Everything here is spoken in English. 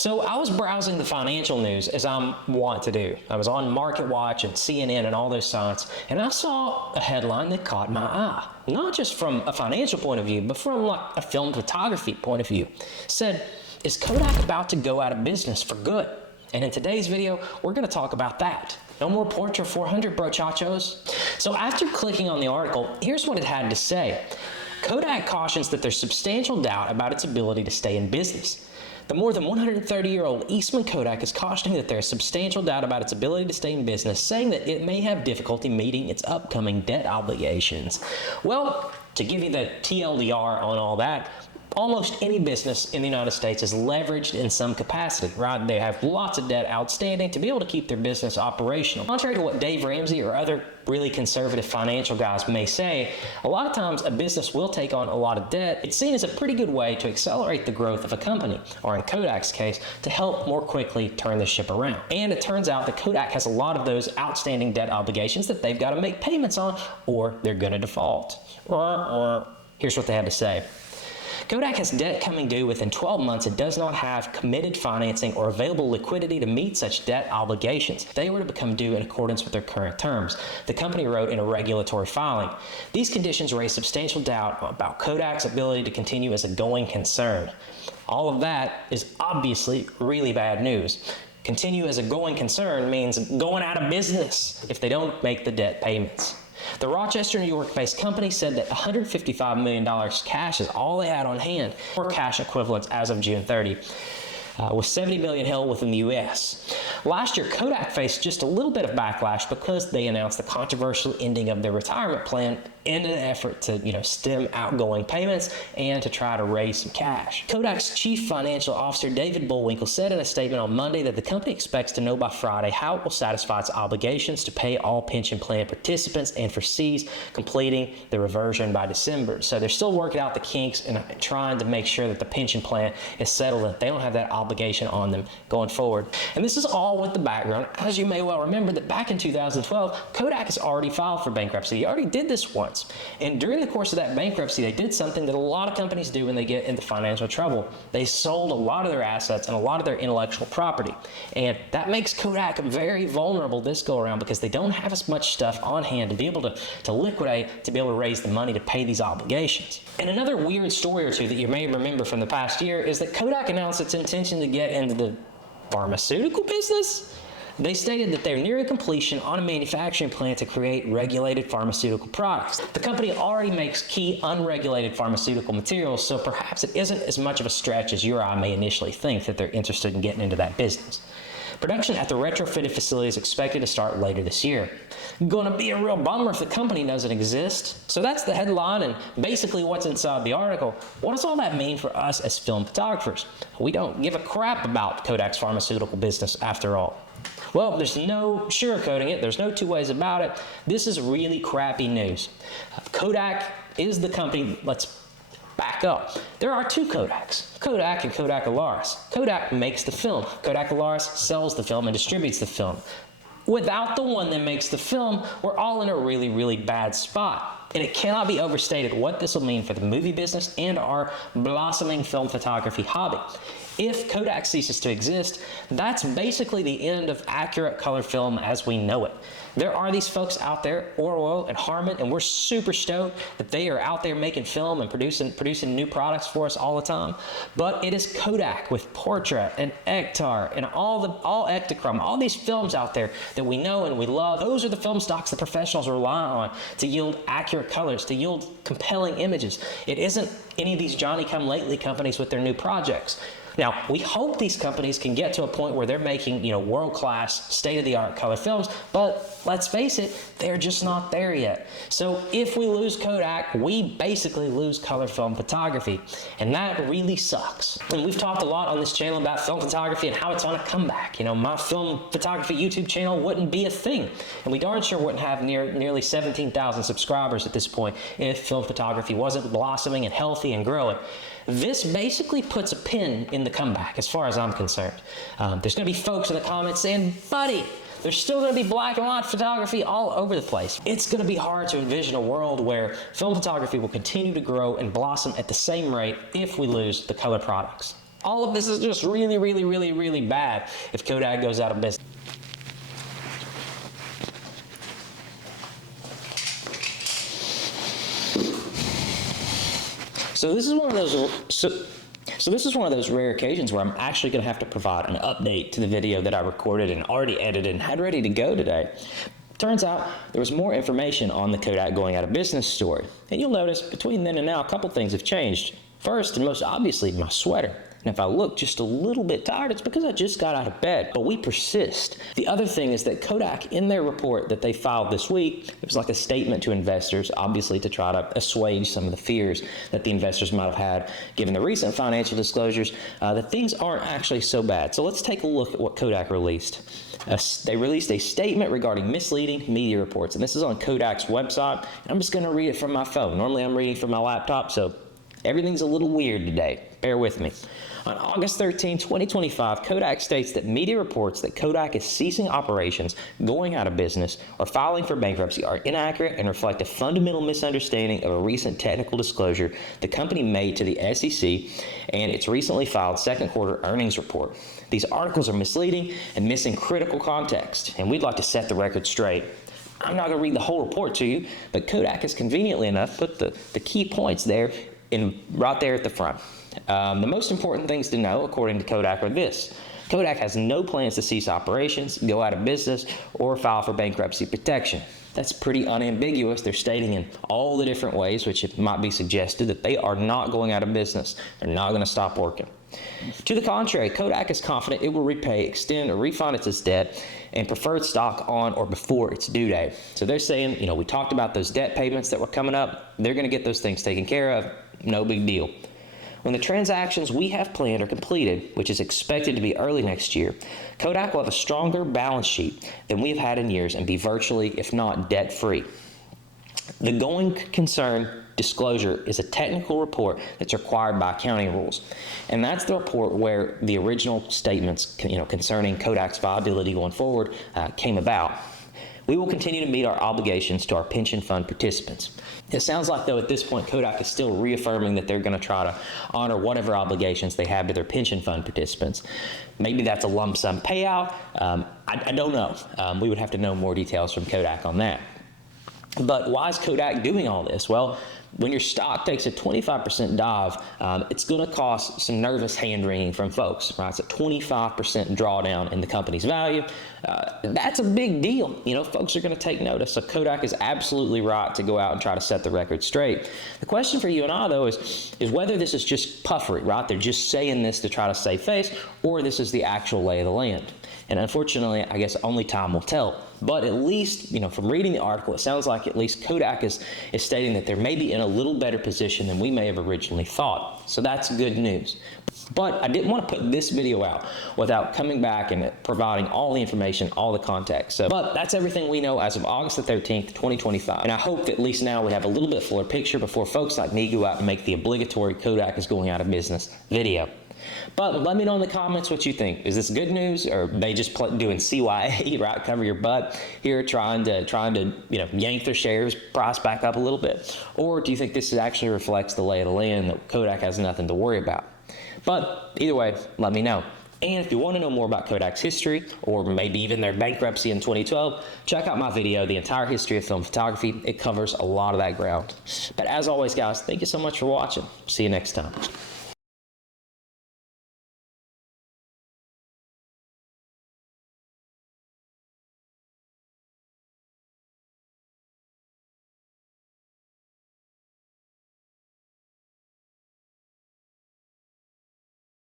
So I was browsing the financial news as I'm wont to do. I was on Market Watch and CNN and all those sites, and I saw a headline that caught my eye. Not just from a financial point of view, but from like a film photography point of view. It said, is Kodak about to go out of business for good? And in today's video, we're going to talk about that. No more Portra 400, brochachos. So after clicking on the article, here's what it had to say. Kodak cautions that there's substantial doubt about its ability to stay in business. The more than 130-year-old Eastman Kodak is cautioning that there is substantial doubt about its ability to stay in business, saying that it may have difficulty meeting its upcoming debt obligations. Well, to give you the TLDR on all that, almost any business in the United States is leveraged in some capacity, right? They have lots of debt outstanding to be able to keep their business operational. Contrary to what Dave Ramsey or other really conservative financial guys may say, a lot of times a business will take on a lot of debt. It's seen as a pretty good way to accelerate the growth of a company, or in Kodak's case, to help more quickly turn the ship around. And it turns out that Kodak has a lot of those outstanding debt obligations that they've got to make payments on, or they're going to default. Here's what they had to say. Kodak has debt coming due within 12 months and does not have committed financing or available liquidity to meet such debt obligations. They were to become due in accordance with their current terms, the company wrote in a regulatory filing. These conditions raise substantial doubt about Kodak's ability to continue as a going concern. All of that is obviously really bad news. Continue as a going concern means going out of business if they don't make the debt payments. The Rochester, New York-based company said that $155 million cash is all they had on hand, or cash equivalents as of June 30, with $70 million held within the U.S. Last year, Kodak faced just a little bit of backlash because they announced the controversial ending of their retirement plan in an effort to, stem outgoing payments and to try to raise some cash. Kodak's chief financial officer, David Bullwinkle, said in a statement on Monday that the company expects to know by Friday how it will satisfy its obligations to pay all pension plan participants and foresees completing the reversion by December. So they're still working out the kinks and trying to make sure that the pension plan is settled and they don't have that obligation on them going forward. And this is all with the background, as you may well remember, that back in 2012, Kodak has already filed for bankruptcy. He already did this once. And during the course of that bankruptcy, they did something that a lot of companies do when they get into financial trouble. They sold a lot of their assets and a lot of their intellectual property. And that makes Kodak very vulnerable this go around because they don't have as much stuff on hand to be able to liquidate, to be able to raise the money to pay these obligations. And another weird story or two that you may remember from the past year is that Kodak announced its intention to get into the pharmaceutical business. They stated that they're nearing completion on a manufacturing plant to create regulated pharmaceutical products. The company already makes key unregulated pharmaceutical materials, so perhaps it isn't as much of a stretch as you or I may initially think that they're interested in getting into that business. Production at the retrofitted facility is expected to start later this year. Gonna be a real bummer if the company doesn't exist. So that's the headline and basically what's inside the article. What does all that mean for us as film photographers? We don't give a crap about Kodak's pharmaceutical business after all. Well, there's no sugarcoating it. There's no two ways about it. This is really crappy news. Kodak is the company. Let's back up. There are two Kodaks, Kodak and Kodak Alaris. Kodak makes the film. Kodak Alaris sells the film and distributes the film. Without the one that makes the film, we're all in a really, really bad spot. And it cannot be overstated what this will mean for the movie business and our blossoming film photography hobby. If Kodak ceases to exist, that's basically the end of accurate color film as we know it. There are these folks out there, Orwell and Harman, and we're super stoked that they are out there making film and producing new products for us all the time. But it is Kodak with Portra and Ektar and all Ektachrome, all these films out there that we know and we love. Those are the film stocks the professionals rely on to yield accurate colors, to yield compelling images. It isn't any of these Johnny-come-lately companies with their new projects. Now, we hope these companies can get to a point where they're making, world-class, state-of-the-art color films, but let's face it, they're just not there yet. So if we lose Kodak, we basically lose color film photography, and that really sucks. And we've talked a lot on this channel about film photography and how it's on a comeback. My film photography YouTube channel wouldn't be a thing, and we darn sure wouldn't have nearly 17,000 subscribers at this point if film photography wasn't blossoming and healthy and growing. This basically puts a pin in the comeback as far as I'm concerned. There's going to be folks in the comments saying, buddy, there's still going to be black and white photography all over the place. It's going to be hard to envision a world where film photography will continue to grow and blossom at the same rate if we lose the color products. All of this is just really, really, really, really bad if Kodak goes out of business. So this is one of those. So this is one of those rare occasions where I'm actually going to have to provide an update to the video that I recorded and already edited and had ready to go today. Turns out there was more information on the Kodak going out of business story. And you'll notice between then and now a couple things have changed. First, and most obviously, my sweater. And if I look just a little bit tired, it's because I just got out of bed. But we persist. The other thing is that Kodak, in their report that they filed this week, it was like a statement to investors, obviously to try to assuage some of the fears that the investors might have had, given the recent financial disclosures, that things aren't actually so bad. So let's take a look at what Kodak released. They released a statement regarding misleading media reports, and this is on Kodak's website. I'm just going to read it from my phone. Normally I'm reading from my laptop, so everything's a little weird today. Bear with me. On August 13, 2025, Kodak states that media reports that Kodak is ceasing operations, going out of business, or filing for bankruptcy are inaccurate and reflect a fundamental misunderstanding of a recent technical disclosure the company made to the SEC and its recently filed second quarter earnings report. These articles are misleading and missing critical context, and we'd like to set the record straight. I'm not going to read the whole report to you, but Kodak has conveniently enough put the key points there right there at the front. The most important things to know, according to Kodak, are this. Kodak has no plans to cease operations, go out of business, or file for bankruptcy protection. That's pretty unambiguous. They're stating in all the different ways, which it might be suggested, that they are not going out of business. They're not going to stop working. To the contrary, Kodak is confident it will repay, extend, or refinance its debt and preferred stock on or before its due date. So they're saying, we talked about those debt payments that were coming up. They're going to get those things taken care of. No big deal. When the transactions we have planned are completed, which is expected to be early next year, Kodak will have a stronger balance sheet than we've had in years and be virtually, if not debt-free. The going concern disclosure is a technical report that's required by accounting rules, and that's the report where the original statements, concerning Kodak's viability going forward came about. We will continue to meet our obligations to our pension fund participants. It sounds like, though, at this point, Kodak is still reaffirming that they're going to try to honor whatever obligations they have to their pension fund participants. Maybe that's a lump sum payout. I don't know. We would have to know more details from Kodak on that. But why is Kodak doing all this? Well, when your stock takes a 25% dive, it's going to cause some nervous hand-wringing from folks, right? It's a 25% drawdown in the company's value. That's a big deal. Folks are going to take notice. So Kodak is absolutely right to go out and try to set the record straight. The question for you and I, though, is whether this is just puffery, right? They're just saying this to try to save face, or this is the actual lay of the land. And unfortunately, I guess only time will tell. But at least, from reading the article, it sounds like at least Kodak is stating that they're maybe in a little better position than we may have originally thought. So that's good news. But I didn't want to put this video out without coming back and providing all the information, all the context. But that's everything we know as of August the 13th, 2025. And I hope that at least now we have a little bit fuller picture before folks like me go out and make the obligatory Kodak is going out of business video. But let me know in the comments what you think. Is this good news, or are they just doing CYA, right? Cover your butt here, trying to yank their shares price back up a little bit? Or do you think this actually reflects the lay of the land, that Kodak has nothing to worry about? But either way, let me know. And if you want to know more about Kodak's history, or maybe even their bankruptcy in 2012, check out my video, The Entire History of Film Photography. It covers a lot of that ground. But as always, guys, thank you so much for watching. See you next time.